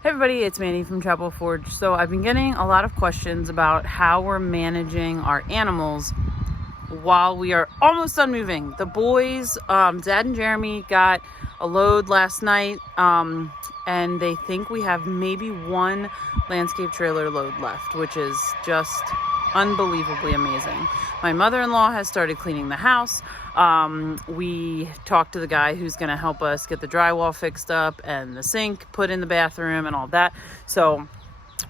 Hey everybody, it's Mandy from Chapel Forge. So I've been getting a lot of questions about how we're managing our animals while we are almost done moving. The boys, Dad and Jeremy, got a load last night, and they think we have maybe one landscape trailer load left, which is just unbelievably amazing. My mother-in-law has started cleaning the house. We talked to the guy who's going to help us get the drywall fixed up and the sink put in the bathroom and all that. So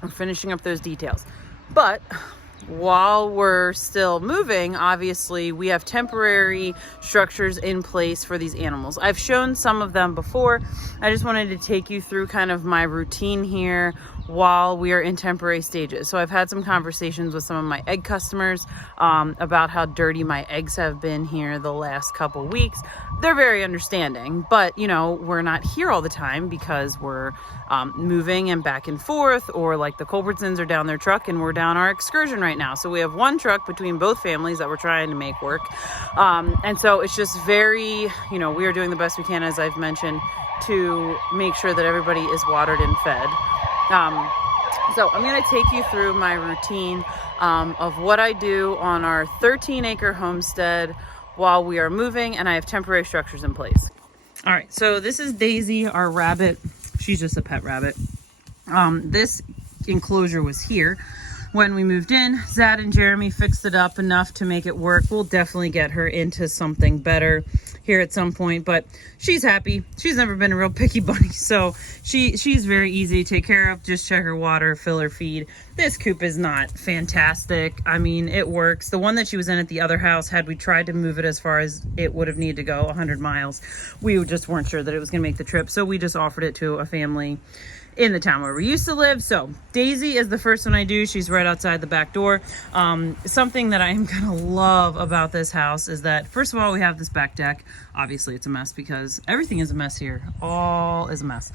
we're finishing up those details. But while we're still moving, obviously we have temporary structures in place for these animals. I've shown some of them before. I just wanted to take you through kind of my routine here while we are in temporary stages. So I've had some conversations with some of my egg customers about how dirty my eggs have been here the last couple weeks. They're very understanding, but you know, we're not here all the time because we're moving and back and forth, or like the Culbertsons are down their truck and we're down our excursion right now. So we have one truck between both families that we're trying to make work. And so it's just very, you know, we are doing the best we can, as I've mentioned, to make sure that everybody is watered and fed. So I'm going to take you through my routine of what I do on our 13-acre homestead while we are moving and I have temporary structures in place. All right, so this is Daisy, our rabbit. She's just a pet rabbit. This enclosure was here when we moved in. Zad and Jeremy fixed it up enough to make it work. We'll definitely get her into something better here at some point, but she's happy. She's never been a real picky bunny, so she's very easy to take care of. Just check her water, fill her feed. This coop is not fantastic. I mean, it works. The one that she was in at the other house, had we tried to move it as far as it would have needed to go, 100 miles, we just weren't sure that it was going to make the trip, so we just offered it to a family in the town where we used to live. So Daisy is the first one I do. She's right outside the back door. Something that I'm gonna love about this house is that, first of all, we have this back deck. Obviously it's a mess because everything is a mess here. All is a mess.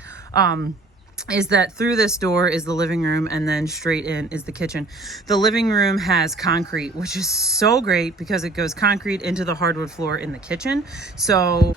Is that through this door is the living room, and then straight in is the kitchen. The living room has concrete, which is so great because it goes concrete into the hardwood floor in the kitchen. So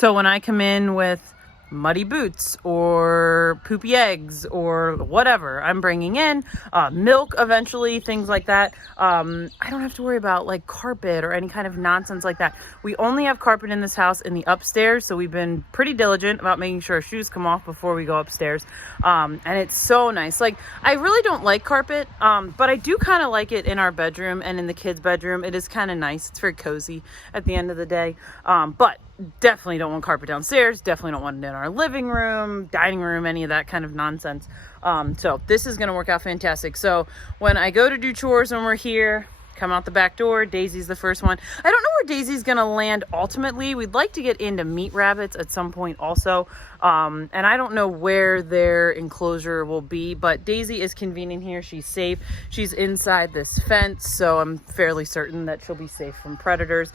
when I come in with muddy boots or poopy eggs or whatever I'm bringing in, milk eventually, things like that, I don't have to worry about like carpet or any kind of nonsense like that. We only have carpet in this house in the upstairs, so we've been pretty diligent about making sure our shoes come off before we go upstairs. And it's so nice. Like, I really don't like carpet, but I do kind of like it in our bedroom and in the kids' bedroom. It is kind of nice. It's very cozy at the end of the day. But definitely don't want carpet downstairs, definitely don't want it in our living room, dining room, any of that kind of nonsense. So this is going to work out fantastic. So when I go to do chores when we're here, come out the back door, Daisy's the first one. I don't know where Daisy's going to land ultimately. We'd like to get into meat rabbits at some point also. And I don't know where their enclosure will be, but Daisy is convenient here. She's safe. She's inside this fence, so I'm fairly certain that she'll be safe from predators.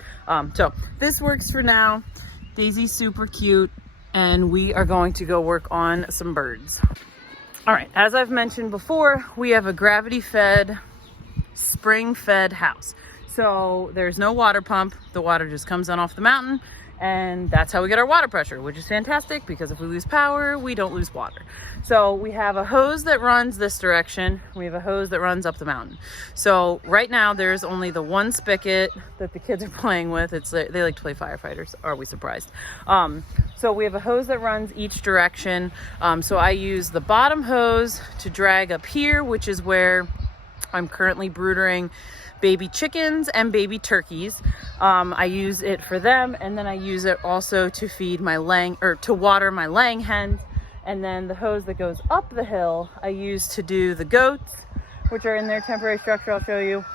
So this works for now. Daisy's super cute, and we are going to go work on some birds. All right, as I've mentioned before, we have a gravity-fed, spring-fed house. So there's no water pump. The water just comes down off the mountain, and that's how we get our water pressure, which is fantastic because if we lose power, we don't lose water. So we have a hose that runs this direction. We have a hose that runs up the mountain. So right now there's only the one spigot that the kids are playing with. They like to play firefighters. Are we surprised? So we have a hose that runs each direction. So I use the bottom hose to drag up here, which is where I'm currently brooding baby chickens and baby turkeys. I use it for them, and then I use it also to feed to water my laying hens. And then the hose that goes up the hill, I use to do the goats, which are in their temporary structure. I'll show you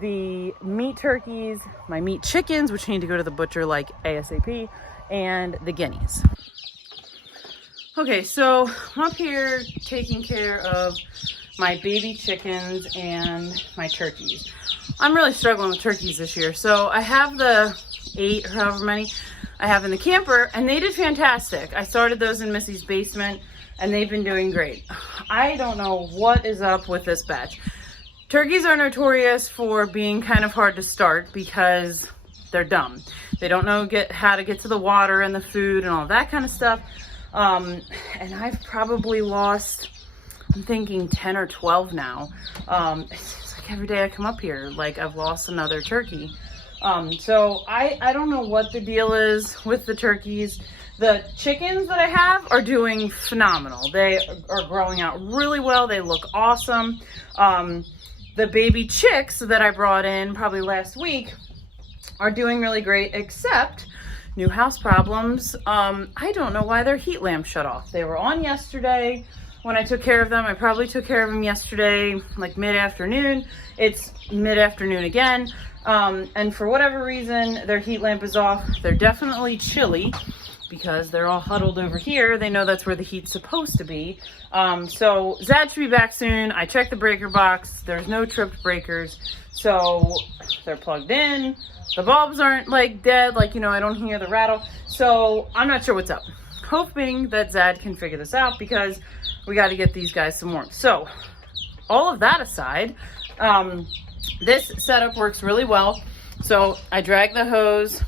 the meat turkeys, my meat chickens, which need to go to the butcher like ASAP, and the guineas. Okay, so I'm up here taking care of my baby chickens and my turkeys. I'm really struggling with turkeys this year. So I have the 8 or however many I have in the camper, and they did fantastic. I started those in Missy's basement, and they've been doing great. I don't know what is up with this batch. Turkeys are notorious for being kind of hard to start because they're dumb. They don't know how to get to the water and the food and all that kind of stuff. And I've probably lost I'm thinking 10 or 12 now. It's like every day I come up here, like I've lost another turkey. So I don't know what the deal is with the turkeys. The chickens that I have are doing phenomenal. They are growing out really well. They look awesome. The baby chicks that I brought in probably last week are doing really great, except new house problems. I don't know why their heat lamp shut off. They were on yesterday when I took care of them. I probably took care of them yesterday, like mid-afternoon. It's mid-afternoon again. And for whatever reason, their heat lamp is off. They're definitely chilly because they're all huddled over here. They know that's where the heat's supposed to be. So Zad should be back soon. I checked the breaker box. There's no tripped breakers. So they're plugged in. The bulbs aren't like dead, like, you know, I don't hear the rattle. So I'm not sure what's up. Hoping that Zad can figure this out because we got to get these guys some warmth. So all of that aside, this setup works really well. So I drag the hose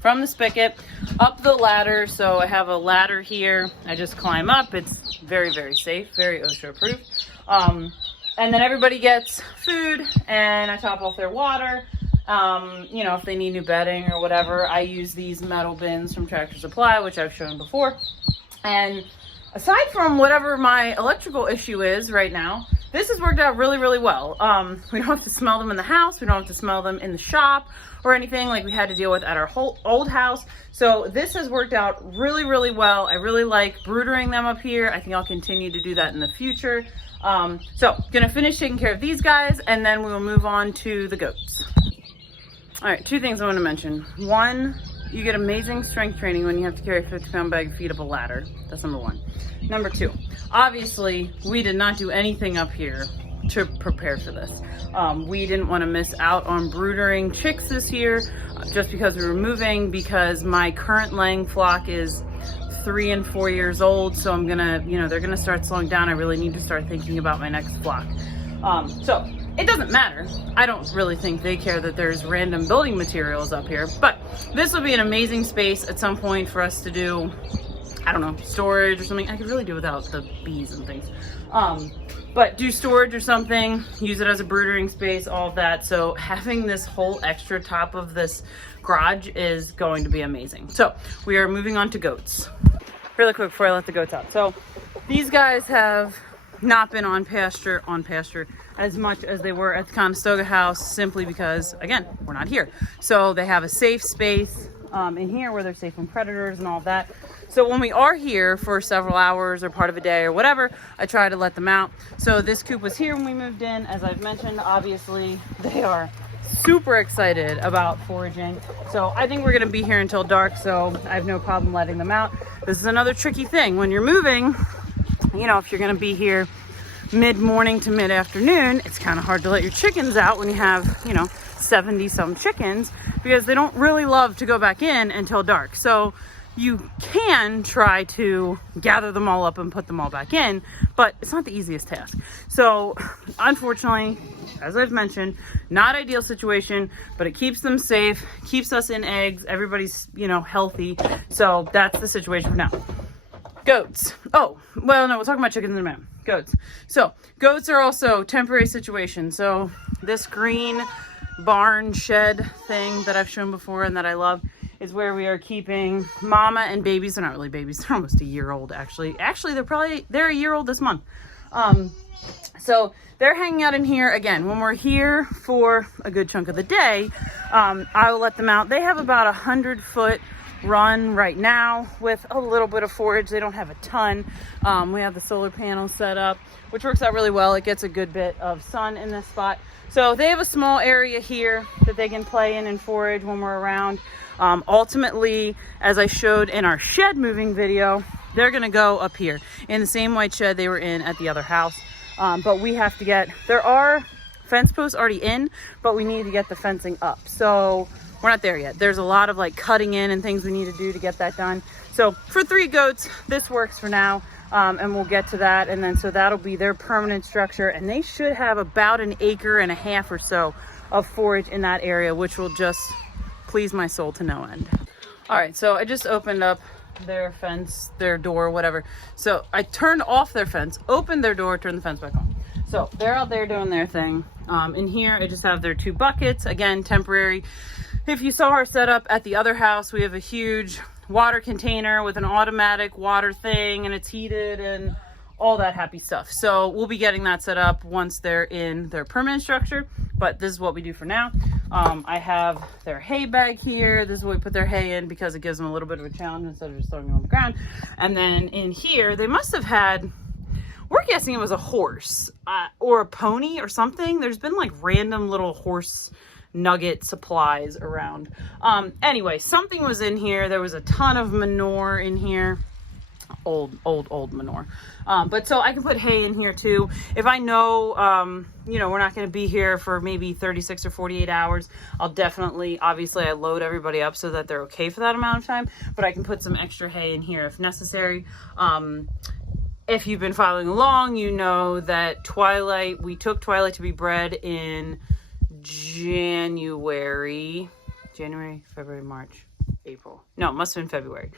from the spigot up the ladder. So I have a ladder here. I just climb up. It's very, very safe, very OSHA approved. And then everybody gets food and I top off their water. You know, if they need new bedding or whatever, I use these metal bins from Tractor Supply, which I've shown before. And aside from whatever my electrical issue is right now, this has worked out really, really well. We don't have to smell them in the house. We don't have to smell them in the shop or anything like we had to deal with at our whole old house. So this has worked out really, really well. I really like broodering them up here. I think I'll continue to do that in the future. So gonna finish taking care of these guys and then we will move on to the goats. All right, two things I want to mention. One, you get amazing strength training when you have to carry a 50-pound bag of feed up a ladder. That's number one. Number two, obviously, we did not do anything up here to prepare for this. We didn't want to miss out on broodering chicks this year just because we were moving, because my current laying flock is 3 and 4 years old. So I'm gonna, you know, they're gonna start slowing down. I really need to start thinking about my next flock. So it doesn't matter. I don't really think they care that there's random building materials up here, but this will be an amazing space at some point for us to do, I don't know, storage or something. I could really do without the bees and things. But do storage or something, use it as a broodering space, all of that. So having this whole extra top of this garage is going to be amazing. So we are moving on to goats. Really quick before I let the goats out. So these guys have not been on pasture as much as they were at the Conestoga house, simply because, again, we're not here. So they have a safe space in here where they're safe from predators and all of that. So when we are here for several hours or part of a day or whatever, I try to let them out. So this coop was here when we moved in. As I've mentioned, obviously they are super excited about foraging. So I think we're gonna be here until dark, so I have no problem letting them out. This is another tricky thing. When you're moving, you know, if you're gonna be here mid-morning to mid-afternoon, it's kind of hard to let your chickens out when you have, you know, 70 some chickens, because they don't really love to go back in until dark. So you can try to gather them all up and put them all back in, but it's not the easiest task. So unfortunately, as I've mentioned, not ideal situation, but it keeps them safe, keeps us in eggs, everybody's, you know, healthy. So that's the situation for now. Goats. Oh, well, no, we'll talk about chickens in a minute. Goats. So goats are also temporary situations. So this green barn shed thing that I've shown before and that I love is where we are keeping mama and babies. They're not really babies. They're almost a year old, actually. Actually, they're a year old this month. So they're hanging out in here. Again, when we're here for a good chunk of the day, I will let them out. They have about 100-foot run right now with a little bit of forage. They don't have a ton. We have the solar panel set up, which works out really well. It gets a good bit of sun in this spot. So they have a small area here that they can play in and forage when we're around. Ultimately, as I showed in our shed moving video, they're gonna go up here in the same white shed they were in at the other house. But we have to get, there are fence posts already in, but we need to get the fencing up. So we're not there yet. There's a lot of like cutting in and things we need to do to get that done. So for 3 goats, this works for now. And we'll get to that. And then, so that'll be their permanent structure. And they should have about 1.5 acres or so of forage in that area, which will just please my soul to no end. All right, so I just opened up their fence, their door, whatever. So I turned off their fence, opened their door, turned the fence back on. So they're out there doing their thing. In here, I just have their 2 buckets, again, temporary. If you saw our setup at the other house, we have a huge water container with an automatic water thing, and it's heated and all that happy stuff. So we'll be getting that set up once they're in their permanent structure, but this is what we do for now. I have their hay bag here. This is what we put their hay in because it gives them a little bit of a challenge instead of just throwing it on the ground. And then in here, they must have had, we're guessing it was a horse or a pony or something. There's been like random little horse nugget supplies around. Anyway, something was in here. There was a ton of manure in here. Old manure. But so I can put hay in here too. If I know, you know, we're not going to be here for maybe 36 or 48 hours, I'll definitely, obviously I load everybody up so that they're okay for that amount of time, but I can put some extra hay in here if necessary. If you've been following along, you know that Twilight, we took Twilight to be bred in January, February, March, April. No, it must have been February.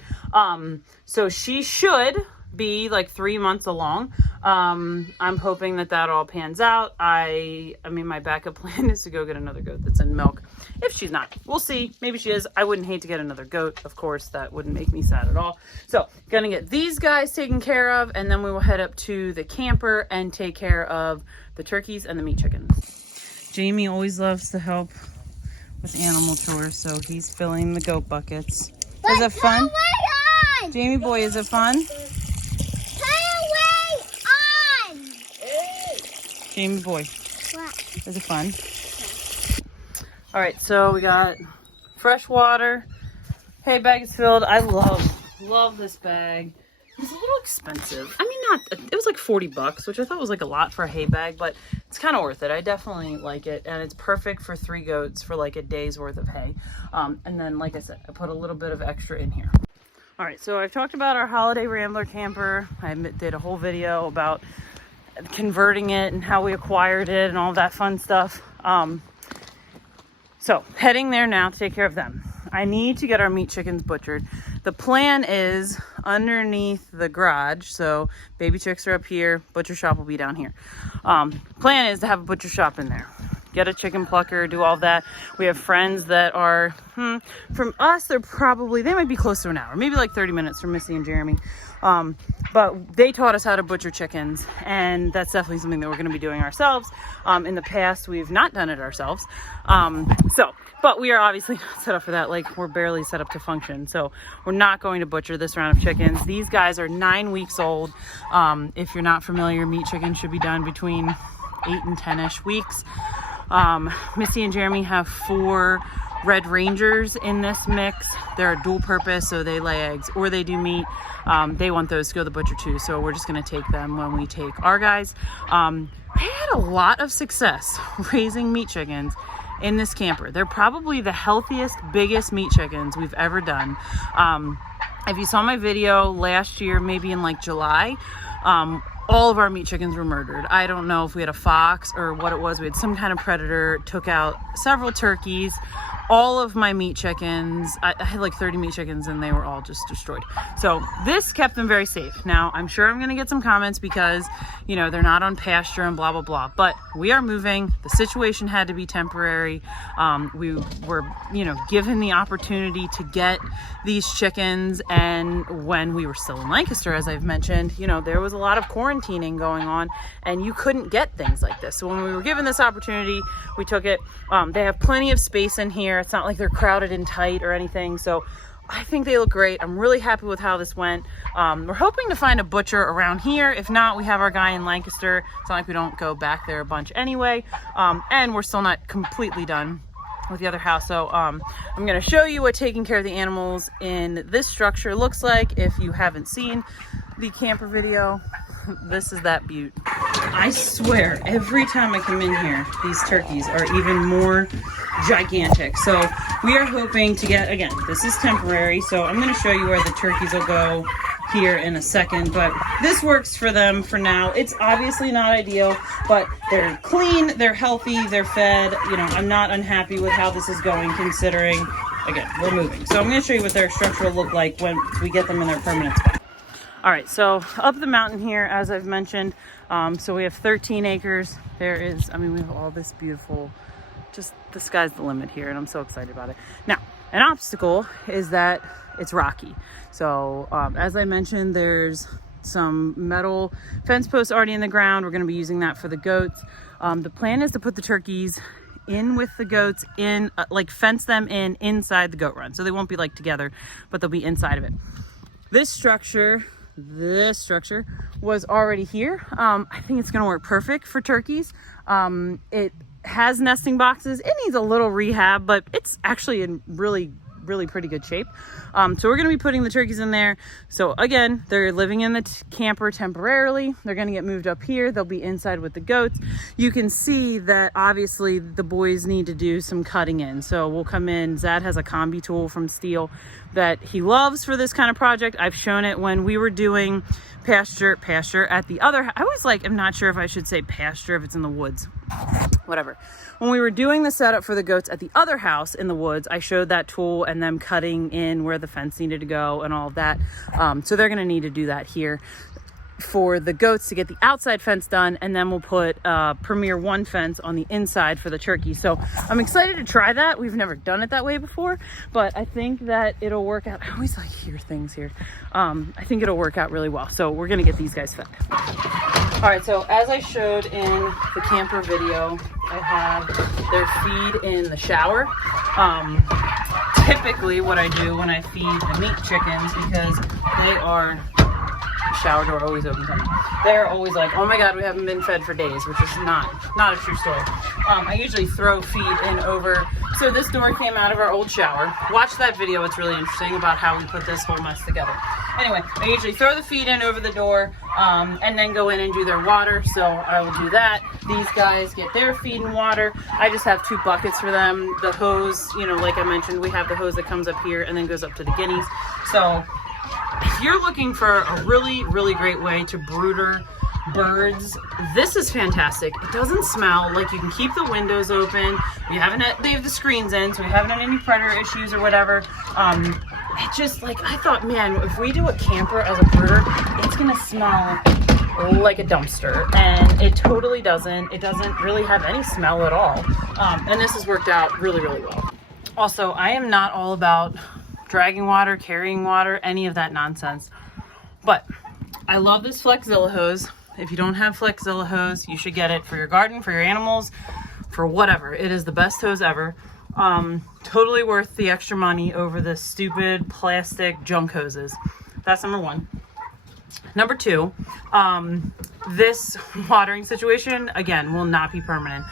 So she should be like 3 months along. I'm hoping that that all pans out. I mean, my backup plan is to go get another goat that's in milk. If she's not, we'll see. Maybe she is. I wouldn't hate to get another goat. Of course, that wouldn't make me sad at all. So gonna get these guys taken care of, and then we will head up to the camper and take care of the turkeys and the meat chickens. Jamie always loves to help with animal chores, so he's filling the goat buckets. Is it fun? Jamie boy, is it fun? Jamie boy, what? Is it fun? All right, so we got fresh water. Hay bag is filled. I love this bag. It's a little expensive. I mean, it was like 40 bucks, which I thought was like a lot for a hay bag, but it's kind of worth it. I definitely like it, and it's perfect for 3 goats for like a day's worth of hay. And then, like I said, I put a little bit of extra in here. All right, so I've talked about our Holiday Rambler camper. I did a whole video about converting it and how we acquired it and all that fun stuff. So heading there now to take care of them. I need to get our meat chickens butchered. The plan is underneath the garage. So baby chicks are up here. Butcher shop will be down here. Plan is to have a butcher shop in there. Get a chicken plucker, do all that. We have friends that are, from us, they might be close to an hour, maybe like 30 minutes from Missy and Jeremy. But they taught us how to butcher chickens, and that's definitely something that we're going to be doing ourselves. In the past, we've not done it ourselves. But we are obviously not set up for that. Like, we're barely set up to function. So we're not going to butcher this round of chickens. These guys are 9 weeks old. If you're not familiar, meat chickens should be done between 8 and 10-ish weeks. Missy and Jeremy have 4 Red Rangers in this mix. They're a dual purpose, so they lay eggs or they do meat. They want those to go to the butcher too, so we're just going to take them when we take our guys. I had a lot of success raising meat chickens in this camper. They're probably the healthiest, biggest meat chickens we've ever done. If you saw my video last year, maybe in like July, all of our meat chickens were murdered. I don't know if we had a fox or what it was. We had some kind of predator, took out several turkeys. All of my meat chickens, I had like 30 meat chickens, and they were all just destroyed. So this kept them very safe. Now, I'm sure I'm going to get some comments because, you know, they're not on pasture and blah, blah, blah. But we are moving. The situation had to be temporary. We were, you know, given the opportunity to get these chickens. And when we were still in Lancaster, as I've mentioned, you know, there was a lot of quarantining going on, and you couldn't get things like this. So when we were given this opportunity, we took it. They have plenty of space in here. It's not like they're crowded and tight or anything. So I think they look great. I'm really happy with how this went. We're hoping to find a butcher around here. If not, we have our guy in Lancaster. It's not like we don't go back there a bunch anyway. And we're still not completely done with the other house. So I'm going to show you what taking care of the animals in this structure looks like. If you haven't seen the camper video, this is that beaut. I swear, every time I come in here, these turkeys are even more gigantic. So we are hoping to get, again, this is temporary, so I'm going to show you where the turkeys will go here in a second, but this works for them for now. It's obviously not ideal, but they're clean, they're healthy, they're fed. You know, I'm not unhappy with how this is going, considering again, we're moving. So I'm going to show you what their structure will look like when we get them in their permanent spot. All right, so up the mountain here, as I've mentioned, so we have 13 acres. There is, I mean, we have all this beautiful, just the sky's the limit here, and I'm so excited about it. Now, an obstacle is that it's rocky. So as I mentioned, there's some metal fence posts already in the ground. We're going to be using that for the goats. The plan is to put the turkeys in with the goats, in like fence them in inside the goat run, so they won't be like together, but they'll be inside of it. This structure was already here. I think it's going to work perfect for turkeys. It has nesting boxes. It needs a little rehab, but it's actually in really pretty good shape. So we're going to be putting the turkeys in there. So again, they're living in the camper temporarily. They're going to get moved up here. They'll be inside with the goats. You can see that obviously the boys need to do some cutting in. So we'll come in. Zad has a combi tool from Steel that he loves for this kind of project. I've shown it when we were doing pasture at the other. I was like, I'm not sure if I should say pasture if it's in the woods. Whatever. When we were doing the setup for the goats at the other house in the woods, I showed that tool and them cutting in where the fence needed to go and all of that. So they're going to need to do that here for the goats to get the outside fence done, and then we'll put Premier 1 fence on the inside for the turkey. So I'm excited to try that. We've never done it that way before, but I think that it'll work out. I always like hear things here. I think it'll work out really well. So we're going to get these guys fed. All right, so as I showed in the camper video, I have their feed in the shower. Typically what I do when I feed the meat chickens, because they are, shower door always opens on me. They're always like, oh my God, we haven't been fed for days, which is not a true story. I usually throw feed in over, so this door came out of our old shower. Watch that video, it's really interesting about how we put this whole mess together. Anyway, I usually throw the feed in over the door and then go in and do their water. So I will do that. These guys get their feed and water. I just have 2 buckets for them. The hose, you know, like I mentioned, we have the hose that comes up here and then goes up to the guineas. So if you're looking for a really great way to brooder birds, this is fantastic. It doesn't smell. Like, you can keep the windows open. We haven't had, they have the screens in, so we haven't had any predator issues or whatever. It just, like, I thought, man, if we do a camper as a brooder, it's gonna smell like a dumpster, and it totally doesn't. It doesn't really have any smell at all. And this has worked out really well. Also, I am not all about dragging water, carrying water, any of that nonsense, but I love this Flexzilla hose. If you don't have Flexzilla hose, you should get it for your garden, for your animals, for whatever. It is the best hose ever. Totally worth the extra money over the stupid plastic junk hoses. That's number 1. Number 2, this watering situation, again, will not be permanent.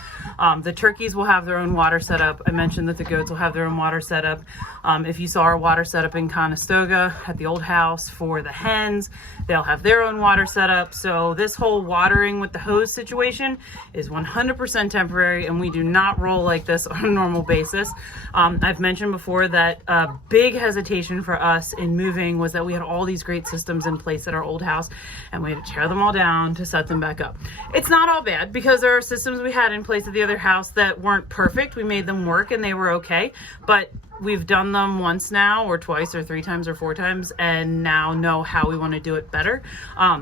The turkeys will have their own water setup. I mentioned that the goats will have their own water setup. If you saw our water setup in Conestoga at the old house for the hens, they'll have their own water setup. So this whole watering with the hose situation is 100% temporary, and we do not roll like this on a normal basis. I've mentioned before that a big hesitation for us in moving was that we had all these great systems in place at our old house, and we had to tear them all down to set them back up. It's not all bad, because there are systems we had in place at the other house that weren't perfect. We made them work and they were okay, but we've done them once now, or twice, or 3 times, or 4 times, and now know how we want to do it better.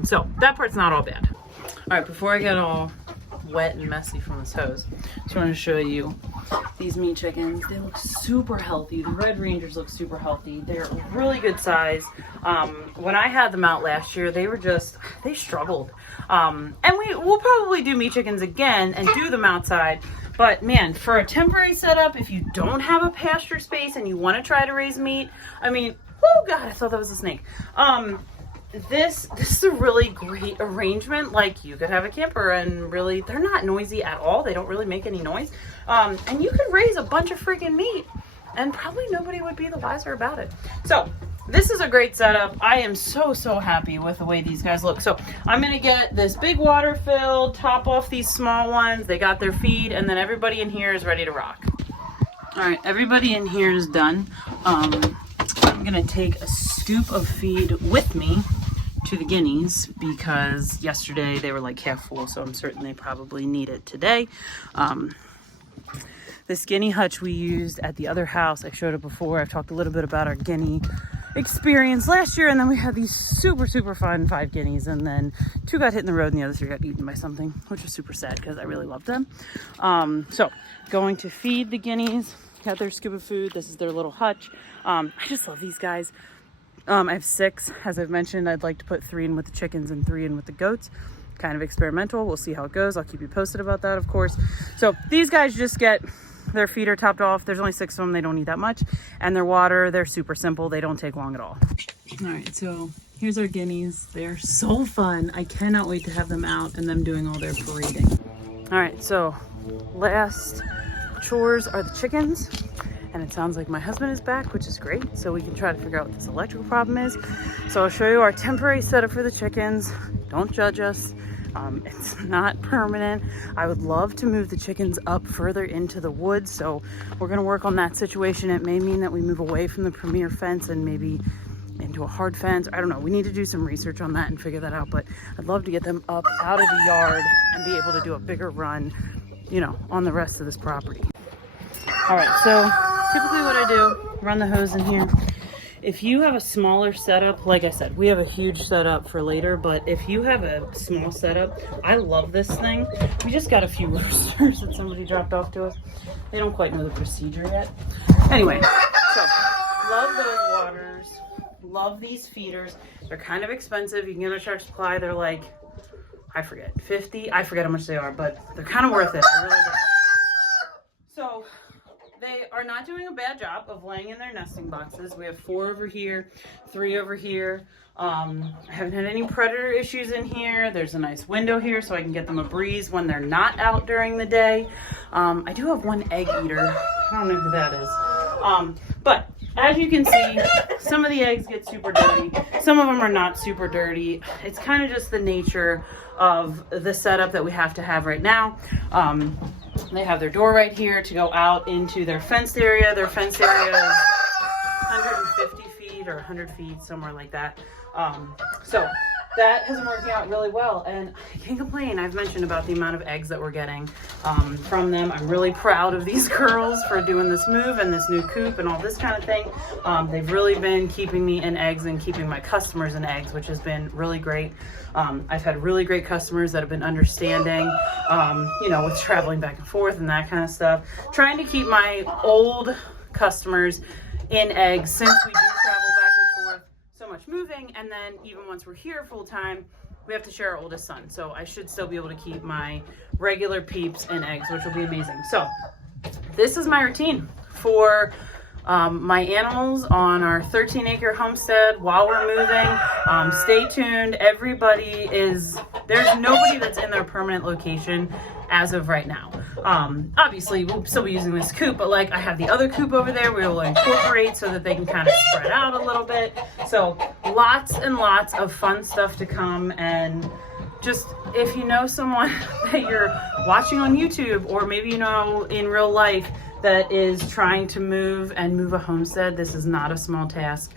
So that part's not all bad. All right, before I get all wet and messy from this hose, just want to show you these meat chickens. They look super healthy. The Red Rangers look super healthy. They're really good size. When I had them out last year, they struggled. And we'll probably do meat chickens again and do them outside. But man, for a temporary setup, if you don't have a pasture space and you want to try to raise meat, I mean, oh God, I thought that was a snake. This is a really great arrangement. Like, you could have a camper and really, they're not noisy at all. They don't really make any noise. And you could raise a bunch of freaking meat and probably nobody would be the wiser about it. So this is a great setup. I am so happy with the way these guys look. So I'm gonna get this big water filled, top off these small ones. They got their feed, and then everybody in here is ready to rock. All right, everybody in here is done. I'm gonna take a scoop of feed with me to the guineas, because yesterday they were like half full, so I'm certain they probably need it today. This guinea hutch we used at the other house. I showed it before. I've talked a little bit about our guinea experience last year, and then we had these super fun 5 guineas, and then 2 got hit in the road and the other 3 got eaten by something, which was super sad because I really loved them. So going to feed the guineas, got their scoop of food. This is their little hutch. I just love these guys. I have 6, as I've mentioned. I'd like to put 3 in with the chickens and 3 in with the goats. Kind of experimental. We'll see how it goes. I'll keep you posted about that, of course. So these guys just get their feeder topped off. There's only 6 of them. They don't need that much. And their water, they're super simple. They don't take long at all. All right, so here's our guineas. They're so fun. I cannot wait to have them out and them doing all their parading. All right, so last chores are the chickens. And it sounds like my husband is back, which is great. So we can try to figure out what this electrical problem is. So I'll show you our temporary setup for the chickens. Don't judge us. It's not permanent. I would love to move the chickens up further into the woods. So we're gonna work on that situation. It may mean that we move away from the premier fence and maybe into a hard fence. I don't know. We need to do some research on that and figure that out. But I'd love to get them up out of the yard and be able to do a bigger run, you know, on the rest of this property. All right, so typically what I do, run the hose in here. If you have a smaller setup, like I said, we have a huge setup for later, but if you have a small setup, I love this thing. We just got a few roosters that somebody dropped off to us. They don't quite know the procedure yet. Anyway, so love those waters. Love these feeders. They're kind of expensive. You can get a Tractor Supply. They're like, I forget, 50. I forget how much they are, but they're kind of worth it. I really do. So they are not doing a bad job of laying in their nesting boxes. We have 4 over here, 3 over here. I haven't had any predator issues in here. There's a nice window here so I can get them a breeze when they're not out during the day. I do have 1 egg eater. I don't know who that is. But as you can see, some of the eggs get super dirty. Some of them are not super dirty. It's kind of just the nature of the setup that we have to have right now. They have their door right here to go out into their fenced area. Their fenced area is 150 feet or 100 feet, somewhere like that. So that has been working out really well, and I can't complain. I've mentioned about the amount of eggs that we're getting from them. I'm really proud of these girls for doing this move and this new coop and all this kind of thing. They've really been keeping me in eggs and keeping my customers in eggs, which has been really great. I've had really great customers that have been understanding, you know, with traveling back and forth and that kind of stuff. Trying to keep my old customers in eggs since we do travel back and forth so much moving, and then even once we're here full time, we have to share our oldest son. So I should still be able to keep my regular peeps in eggs, which will be amazing. So this is my routine for my animals on our 13-acre homestead while we're moving. Stay tuned. There's nobody that's in their permanent location as of right now. Obviously we'll still be using this coop, but like I have the other coop over there we will incorporate so that they can kind of spread out a little bit. So lots and lots of fun stuff to come. And just if you know someone that you're watching on YouTube, or maybe you know in real life, that is trying to move a homestead, this is not a small task.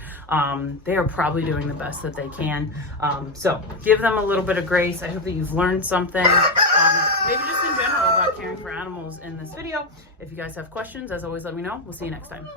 They are probably doing the best that they can. So give them a little bit of grace. I hope that you've learned something, maybe just in general about caring for animals in this video. If you guys have questions, as always, let me know. We'll see you next time.